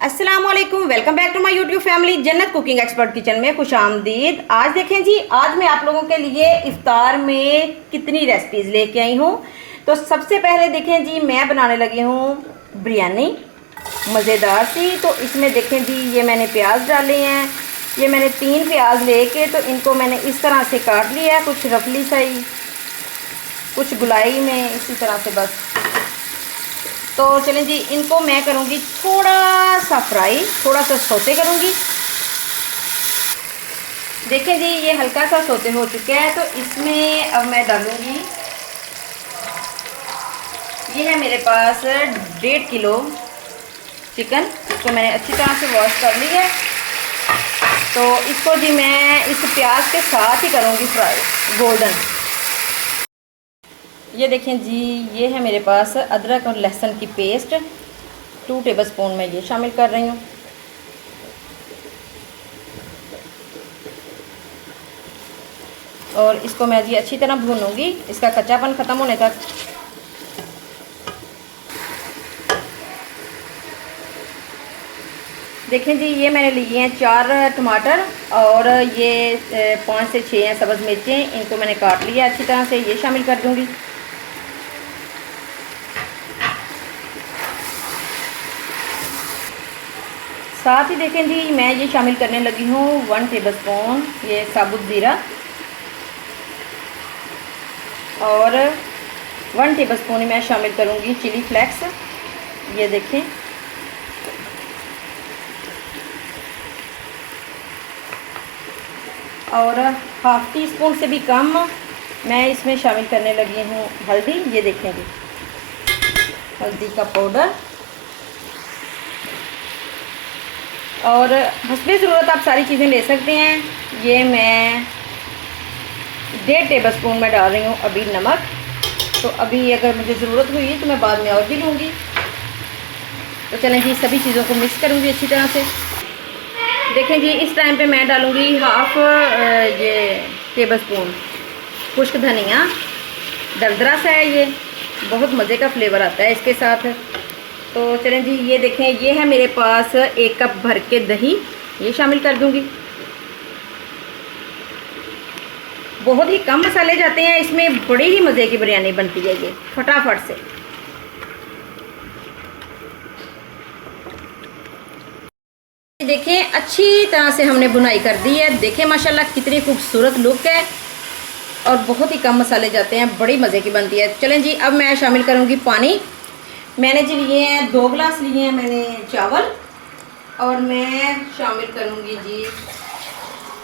अस्सलाम वालेकुम, welcome back to my YouTube family. Jannat cooking expert kitchen में खुश आमदीद। आज देखें जी, आज मैं आप लोगों के लिए इफ्तार में कितनी रेसिपीज़ लेके आई हूँ। तो सबसे पहले देखें जी, मैं बनाने लगी हूँ बिरयानी मज़ेदार सी। तो इसमें देखें जी, ये मैंने प्याज डाले हैं। ये मैंने 3 प्याज लेके तो इनको मैंने इस तरह से काट लिया है, कुछ रफली सही कुछ गुलाई में, इसी तरह से बस। तो चलें जी, इनको मैं करूँगी थोड़ा सा फ्राई, थोड़ा सा सोते करूँगी। देखें जी, ये हल्का सा सोते हो चुका है। तो इसमें अब मैं डालूँगी, ये है मेरे पास 1.5 किलो चिकन। इसको मैंने अच्छी तरह से वॉश कर लिया है। तो इसको जी मैं इस प्याज के साथ ही करूँगी फ्राई गोल्डन। ये देखें जी, ये है मेरे पास अदरक और लहसुन की पेस्ट, 2 टेबलस्पून मैं ये शामिल कर रही हूँ। और इसको मैं जी अच्छी तरह भूनूंगी, इसका कच्चापन ख़त्म होने तक। देखें जी, ये मैंने लिए हैं 4 टमाटर और ये 5 से 6 हैं सब्ज़ मिर्चें। इनको मैंने काट लिया अच्छी तरह से, ये शामिल कर दूँगी। साथ ही देखें जी, मैं ये शामिल करने लगी हूँ 1 टेबलस्पून ये साबुत ज़ीरा और 1 टेबलस्पून मैं शामिल करूँगी चिली फ्लेक्स। ये देखें, और हाफ़ टी स्पून से भी कम मैं इसमें शामिल करने लगी हूँ हल्दी। ये देखें जी, हल्दी का पाउडर। और हस्बे ज़रूरत आप सारी चीज़ें ले सकते हैं। ये मैं 1.5 टेबलस्पून में डाल रही हूँ अभी नमक। तो अभी अगर मुझे ज़रूरत हुई तो मैं बाद में और भी लूँगी। तो चलें जी, सभी चीज़ों को मिक्स करूँगी अच्छी तरह से। देखें जी, इस टाइम पे मैं डालूँगी हाफ़ ये टेबलस्पून खुश्क धनिया, दरदरा सा है। ये बहुत मज़े का फ्लेवर आता है इसके साथ। तो चलें जी, ये देखें, ये है मेरे पास 1 कप भर के दही, ये शामिल कर दूंगी। बहुत ही कम मसाले जाते हैं इसमें, बड़ी ही मज़े की बिरयानी बनती है ये फटाफट से। देखें, अच्छी तरह से हमने बुनाई कर दी है। देखें माशाल्लाह कितनी खूबसूरत लुक है और बहुत ही कम मसाले जाते हैं, बड़ी मज़े की बनती है। चलें जी, अब मैं शामिल करूँगी पानी। मैंने जी लिए हैं 2 गिलास लिए हैं मैंने चावल, और मैं शामिल करूँगी जी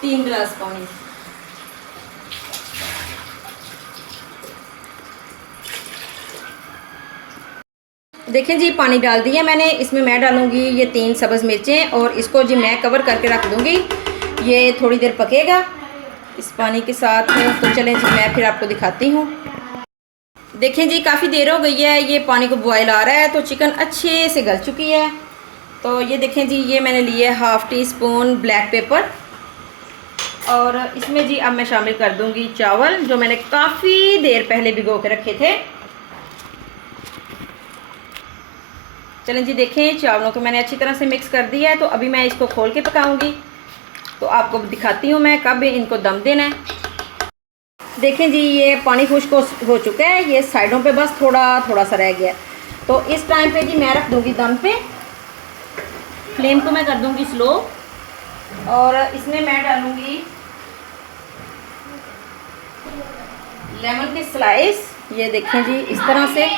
3 गिलास पानी। देखें जी, पानी डाल दिया मैंने। इसमें मैं डालूँगी ये 3 सब्ज़ मिर्चें और इसको जी मैं कवर करके रख दूँगी। ये थोड़ी देर पकेगा इस पानी के साथ। तो चलें जी, मैं फिर आपको दिखाती हूँ। देखें जी, काफ़ी देर हो गई है, ये पानी को बॉयल आ रहा है। तो चिकन अच्छे से गल चुकी है। तो ये देखें जी, ये मैंने लिए half tea spoon black pepper, और इसमें जी अब मैं शामिल कर दूंगी चावल जो मैंने काफ़ी देर पहले भिगो के रखे थे। चलें जी, देखें चावलों को मैंने अच्छी तरह से मिक्स कर दिया है। तो अभी मैं इसको खोल के पकाऊंगी, तो आपको दिखाती हूँ मैं कब इनको दम देना है। देखें जी, ये पानी खुश्क हो चुका है, ये साइडों पे बस थोड़ा थोड़ा सा रह गया। तो इस टाइम पे जी मैं रख दूंगी दम पे। फ्लेम को मैं कर दूंगी स्लो, और इसमें मैं डालूंगी लेमन के स्लाइस। ये देखें जी, इस तरह से।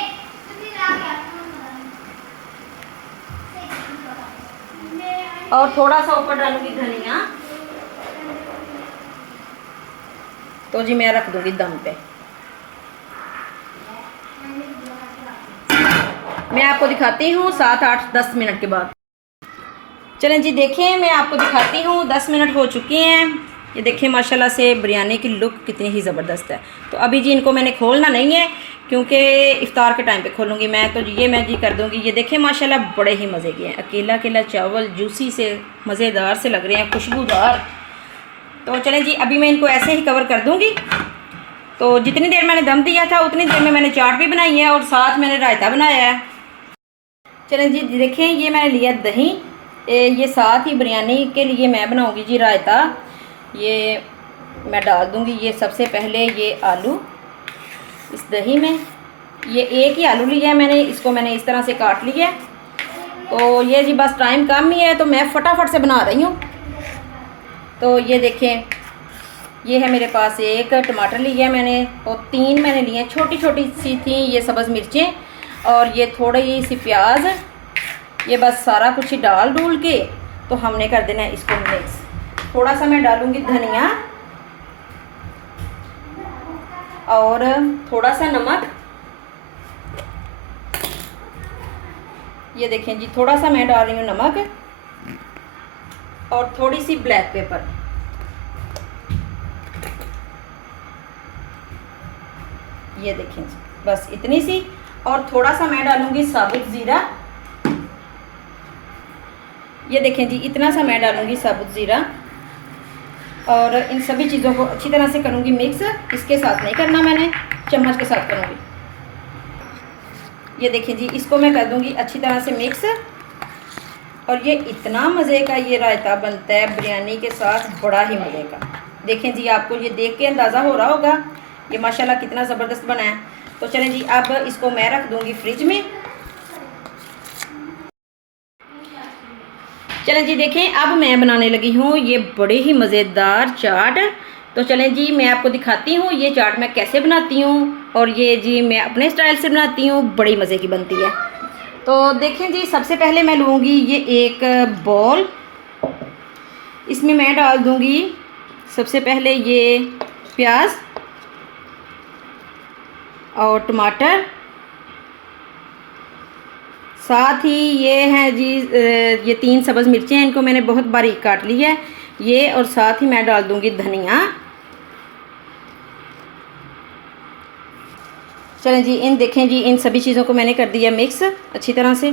और थोड़ा सा ऊपर डालूंगी धनिया। तो जी मैं रख दूंगी दम पे। मैं आपको दिखाती हूँ 7, 8, 10 मिनट के बाद। चलें जी, देखें मैं आपको दिखाती हूँ। 10 मिनट हो चुके हैं। ये देखें माशाल्लाह से बिरयानी की लुक कितनी ही ज़बरदस्त है। तो अभी जी इनको मैंने खोलना नहीं है, क्योंकि इफ़्तार के टाइम पे खोलूँगी मैं। तो ये मैं जी कर दूँगी। ये देखें माशाल्लाह बड़े ही मज़े के हैं। अकेला अकेला चावल जूसी से मज़ेदार से लग रहे हैं, खुशबूदार। तो चलें जी, अभी मैं इनको ऐसे ही कवर कर दूँगी। तो जितनी देर मैंने दम दिया था उतनी देर में मैंने चाट भी बनाई है और साथ मैंने रायता बनाया है। चलें जी, देखें ये मैंने लिया दही, ये साथ ही बिरयानी के लिए मैं बनाऊंगी जी रायता। ये मैं डाल दूंगी ये सबसे पहले ये आलू इस दही में। ये एक ही आलू लिया है मैंने, इसको मैंने इस तरह से काट लिया है। तो ये जी बस टाइम कम ही है तो मैं फटाफट से बना रही हूँ। तो ये देखें, ये है मेरे पास एक टमाटर लिया है मैंने और 3 मैंने लिए हैं, छोटी छोटी सी थी ये सब्ज़ मिर्चें, और ये थोड़ी सी प्याज। ये बस सारा कुछ ही डाल डूल के तो हमने कर देना है इसको मिक्स। थोड़ा सा मैं डालूँगी धनिया और थोड़ा सा नमक। ये देखें जी, थोड़ा सा मैं डाल रही हूँ नमक और थोड़ी सी ब्लैक पेपर। ये देखें जी, बस इतनी सी। और थोड़ा सा मैं डालूंगी साबुत ज़ीरा। ये देखें जी, इतना सा मैं डालूंगी साबुत ज़ीरा। और इन सभी चीज़ों को अच्छी तरह से करूंगी मिक्स। इसके साथ नहीं करना मैंने, चम्मच के साथ करूंगी। ये देखें जी, इसको मैं कर दूंगी अच्छी तरह से मिक्स। और ये इतना मज़े का ये रायता बनता है बिरयानी के साथ, बड़ा ही मज़े का। देखें जी, आपको ये देख के अंदाज़ा हो रहा होगा ये माशाल्लाह कितना ज़बरदस्त बना है। तो चलें जी, अब इसको मैं रख दूंगी फ्रिज में। चलें जी, देखें अब मैं बनाने लगी हूँ ये बड़े ही मज़ेदार चाट। तो चलें जी, मैं आपको दिखाती हूँ ये चाट मैं कैसे बनाती हूँ। और ये जी मैं अपने स्टाइल से बनाती हूँ, बड़ी मज़े की बनती है। तो देखें जी, सबसे पहले मैं लूँगी ये एक बॉल। इसमें मैं डाल दूँगी सबसे पहले ये प्याज और टमाटर, साथ ही ये हैं जी ये 3 सब्ज़ मिर्चें हैं, इनको मैंने बहुत बारीक काट लिया है ये। और साथ ही मैं डाल दूँगी धनिया। चलें जी, इन देखें जी, इन सभी चीज़ों को मैंने कर दिया मिक्स अच्छी तरह से।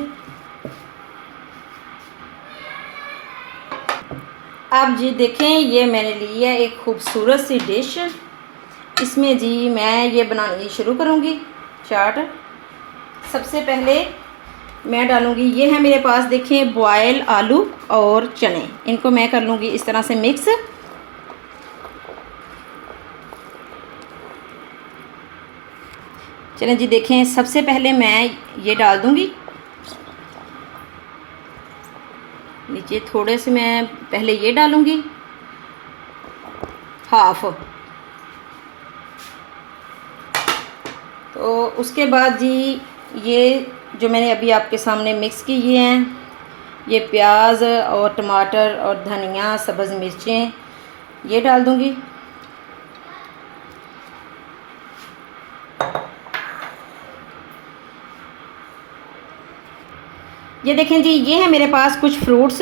अब जी देखें, ये मैंने ली है एक खूबसूरत सी डिश। इसमें जी मैं ये बनानी शुरू करूँगी चाट। सबसे पहले मैं डालूँगी, ये है मेरे पास देखें बॉयल आलू और चने, इनको मैं कर लूँगी इस तरह से मिक्स। चलें जी, देखें सबसे पहले मैं ये डाल दूँगी नीचे। थोड़े से मैं पहले ये डालूँगी हाफ। तो उसके बाद जी ये जो मैंने अभी आपके सामने मिक्स किए हैं, ये प्याज और टमाटर और धनिया सब्ज़ मिर्चें, ये डाल दूँगी। ये देखें जी, ये है मेरे पास कुछ फ्रूट्स,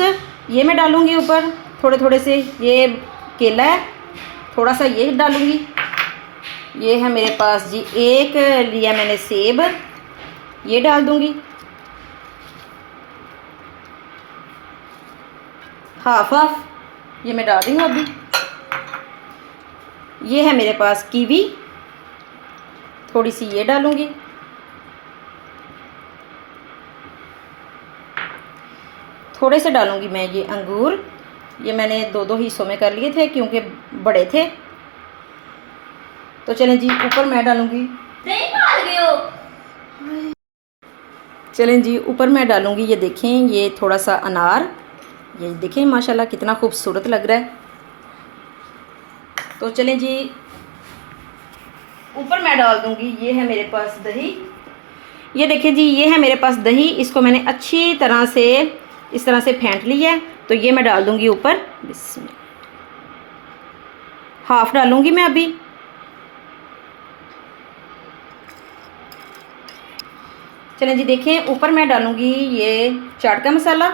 ये मैं डालूँगी ऊपर थोड़े थोड़े से। ये केला है, थोड़ा सा ये डालूँगी। ये है मेरे पास जी एक लिया मैंने सेब, ये डाल दूँगी हाफ हाफ, ये मैं डाल रही हूँ अभी। ये है मेरे पास कीवी, थोड़ी सी ये डालूँगी। थोड़े से डालूँगी मैं ये अंगूर, ये मैंने 2-2 हिस्सों में कर लिए थे क्योंकि बड़े थे। तो चलें जी, ऊपर मैं डालूँगी, चलें जी ऊपर मैं डालूँगी ये देखें ये थोड़ा सा अनार। ये देखें माशाल्लाह कितना खूबसूरत लग रहा है। तो चलें जी, ऊपर मैं डाल दूँगी, ये है मेरे पास दही। ये देखें जी, ये है मेरे पास दही, इसको मैंने अच्छी तरह से इस तरह से फेंट लिया है। तो ये मैं डाल दूँगी ऊपर, हाफ डालूँगी मैं अभी। चलें जी, देखें ऊपर मैं डालूँगी ये चाट का मसाला।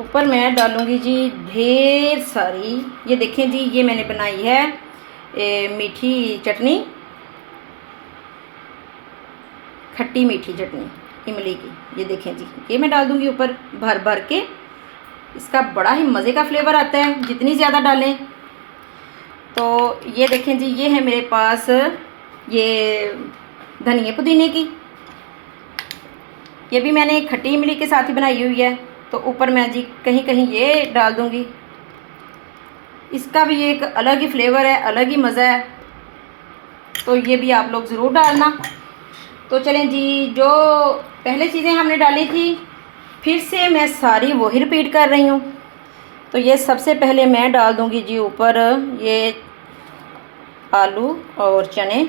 ऊपर मैं डालूँगी जी ढेर सारी, ये देखें जी ये मैंने बनाई है मीठी चटनी, खट्टी मीठी चटनी इमली की। ये देखें जी, ये मैं डाल दूँगी ऊपर भर भर के। इसका बड़ा ही मज़े का फ्लेवर आता है जितनी ज़्यादा डालें। तो ये देखें जी, ये है मेरे पास ये धनिया पुदीने की, ये भी मैंने खट्टी इमली के साथ ही बनाई हुई है। तो ऊपर मैं जी कहीं कहीं ये डाल दूँगी। इसका भी एक अलग ही फ्लेवर है, अलग ही मज़ा है, तो ये भी आप लोग ज़रूर डालना। तो चलें जी, जो पहले चीज़ें हमने डाली थी फिर से मैं सारी वही रिपीट कर रही हूँ। तो ये सबसे पहले मैं डाल दूँगी जी ऊपर ये आलू और चने।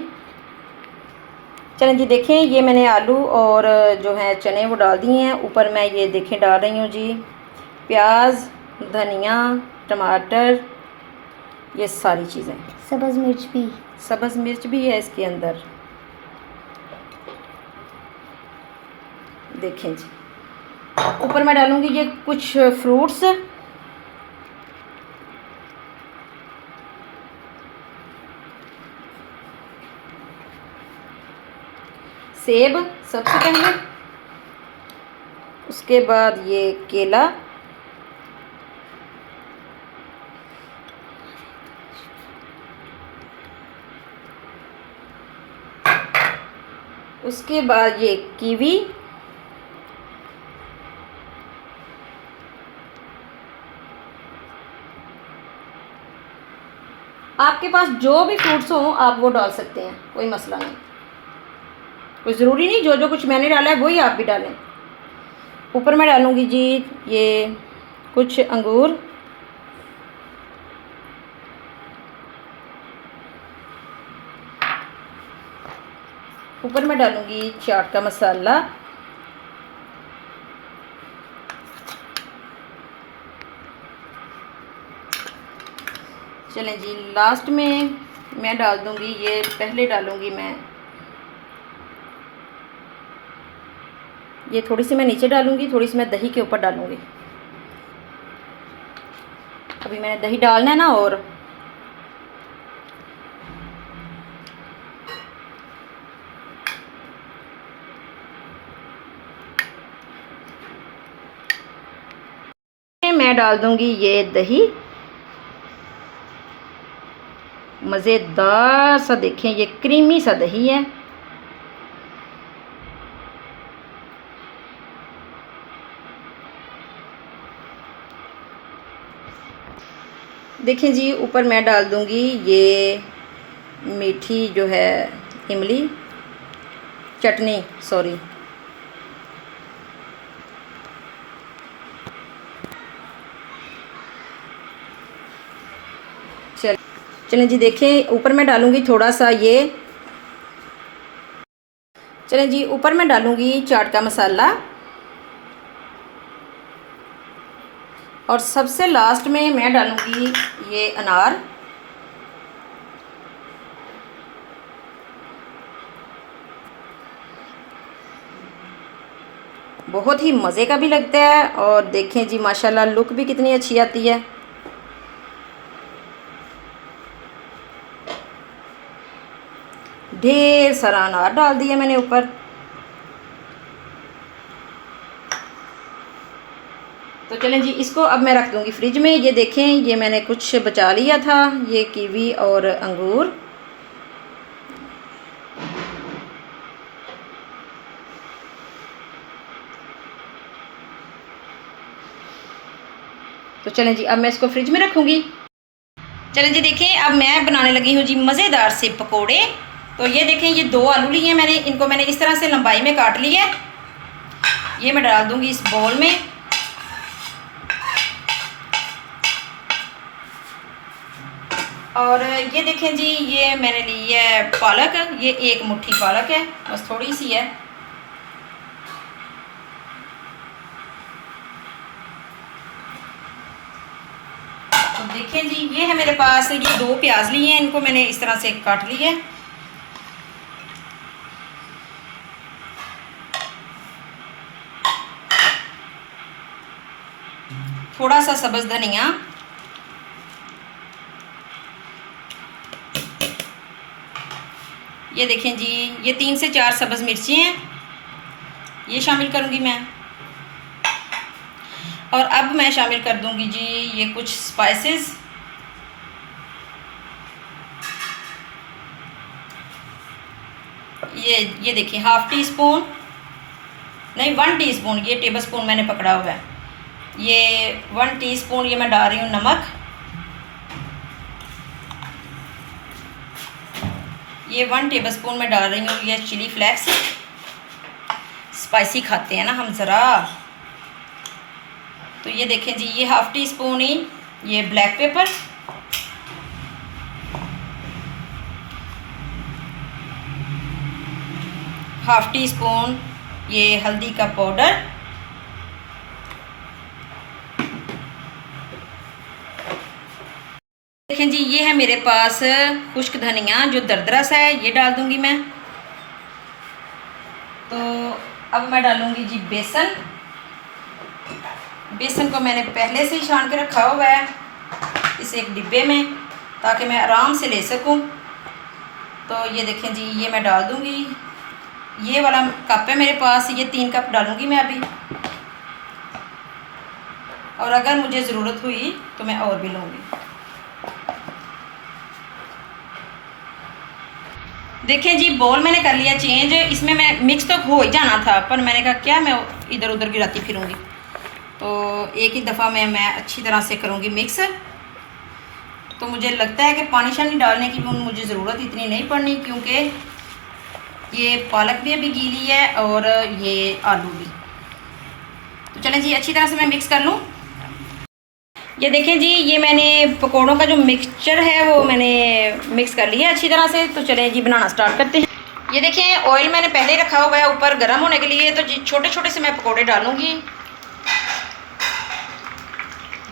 चलें जी, देखें ये मैंने आलू और जो है चने वो डाल दिए हैं। ऊपर मैं ये देखें डाल रही हूँ जी प्याज, धनिया, टमाटर, ये सारी चीज़ें। सब्ज़ मिर्च भी, सब्ज़ मिर्च भी है इसके अंदर, देखें जी। ऊपर मैं डालूँगी ये कुछ फ्रूट्स, सेब सबसे पहले, उसके बाद ये केला, उसके बाद ये कीवी, आपके पास जो भी फ्रूट्स हों आप वो डाल सकते हैं, कोई मसला नहीं, कोई ज़रूरी नहीं जो जो कुछ मैंने डाला है वही आप भी डालें। ऊपर मैं डालूँगी जी ये कुछ अंगूर, ऊपर मैं डालूँगी चाट का मसाला, चलें जी लास्ट में मैं डाल दूँगी ये, पहले डालूँगी मैं ये, थोड़ी सी मैं नीचे डालूँगी, थोड़ी सी मैं दही के ऊपर डालूँगी। अभी मैंने दही डालना है ना, और मैं डाल दूँगी ये दही, मज़ेदार सा, देखें ये क्रीमी सा दही है। देखें जी ऊपर मैं डाल दूँगी ये मीठी जो है इमली चटनी, सॉरी, चलें जी, देखें ऊपर मैं डालूँगी थोड़ा सा ये, चलें जी ऊपर मैं डालूँगी चाट का मसाला, और सबसे लास्ट में मैं डालूँगी ये अनार। बहुत ही मज़े का भी लगता है, और देखें जी माशाल्लाह लुक भी कितनी अच्छी आती है। ढेर सारा अनार डाल दिया मैंने ऊपर। तो चलें जी, इसको अब मैं रख दूँगी फ्रिज में। ये देखें ये मैंने कुछ बचा लिया था, ये कीवी और अंगूर। तो चलें जी अब मैं इसको फ्रिज में रखूँगी। चलें जी, देखें अब मैं बनाने लगी हूँ जी मज़ेदार से पकोड़े। तो ये देखें ये 2 आलू लिए हैं मैंने, इनको मैंने इस तरह से लंबाई में काट लिया है। ये मैं डाल दूँगी इस बाउल में। और ये देखें जी ये मैंने ली है पालक, ये 1 मुट्ठी पालक है, बस थोड़ी सी है। तो देखें जी ये है मेरे पास, ये 2 प्याज लिए हैं, इनको मैंने इस तरह से काट लिया है। थोड़ा सा सब्ज़ धनिया, ये देखें जी ये 3 से 4 सब्ज़ मिर्ची हैं, ये शामिल करूँगी मैं। और अब मैं शामिल कर दूँगी जी ये कुछ स्पाइसेस, ये देखिए 1/2 टीस्पून नहीं 1 टीस्पून, ये टेबल स्पून मैंने पकड़ा हुआ है। ये 1 टीस्पून ये मैं डाल रही हूँ नमक। ये 1 टेबल स्पून मैं डाल रही हूँ ये चिली फ्लेक्स। स्पाइसी खाते हैं ना हम ज़रा, तो ये देखें जी ये 1/2 टीस्पून ही ये black pepper, half tea spoon ये हल्दी का पाउडर, देखें जी ये है मेरे पास खुश्क धनिया जो दरदरा सा है, ये डाल दूंगी मैं। तो अब मैं डालूंगी जी बेसन। बेसन को मैंने पहले से ही छान के रखा हुआ है इस एक डिब्बे में, ताकि मैं आराम से ले सकूं। तो ये देखें जी ये मैं डाल दूंगी, ये वाला कप है मेरे पास, ये 3 कप डालूंगी मैं अभी, और अगर मुझे ज़रूरत हुई तो मैं और भी लूँगी। देखें जी बॉल मैंने कर लिया चेंज, इसमें मैं मिक्स तो हो ही जाना था, पर मैंने कहा क्या मैं इधर उधर गिराती फिरूँगी, तो एक ही दफ़ा में मैं अच्छी तरह से करूँगी मिक्स। तो मुझे लगता है कि पानी शानी डालने की मुझे ज़रूरत इतनी नहीं पड़नी, क्योंकि ये पालक भी अभी गीली है और ये आलू भी। तो चलें जी अच्छी तरह से मैं मिक्स कर लूँ। ये देखें जी ये मैंने पकौड़ों का जो मिक्सचर है वो मैंने मिक्स कर लिया अच्छी तरह से। तो चलें जी बनाना स्टार्ट करते हैं। ये देखें ऑयल मैंने पहले ही रखा हुआ है ऊपर गर्म होने के लिए। तो जी छोटे छोटे से मैं पकौड़े डालूँगी,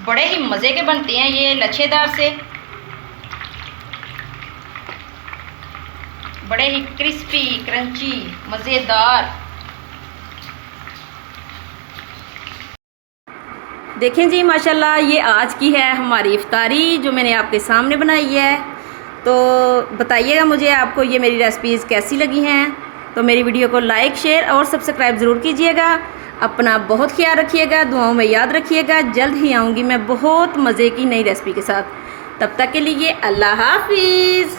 बड़े ही मज़े के बनते हैं ये, लच्छेदार से, बड़े ही क्रिस्पी क्रंची मज़ेदार। देखें जी माशाल्लाह ये आज की है हमारी इफ्तारी जो मैंने आपके सामने बनाई है। तो बताइएगा मुझे आपको ये मेरी रेसिपीज़ कैसी लगी हैं। तो मेरी वीडियो को लाइक शेयर और सब्सक्राइब ज़रूर कीजिएगा। अपना बहुत ख्याल रखिएगा, दुआओं में याद रखिएगा। जल्द ही आऊँगी मैं बहुत मज़े की नई रेसिपी के साथ। तब तक के लिए अल्लाह हाफिज़।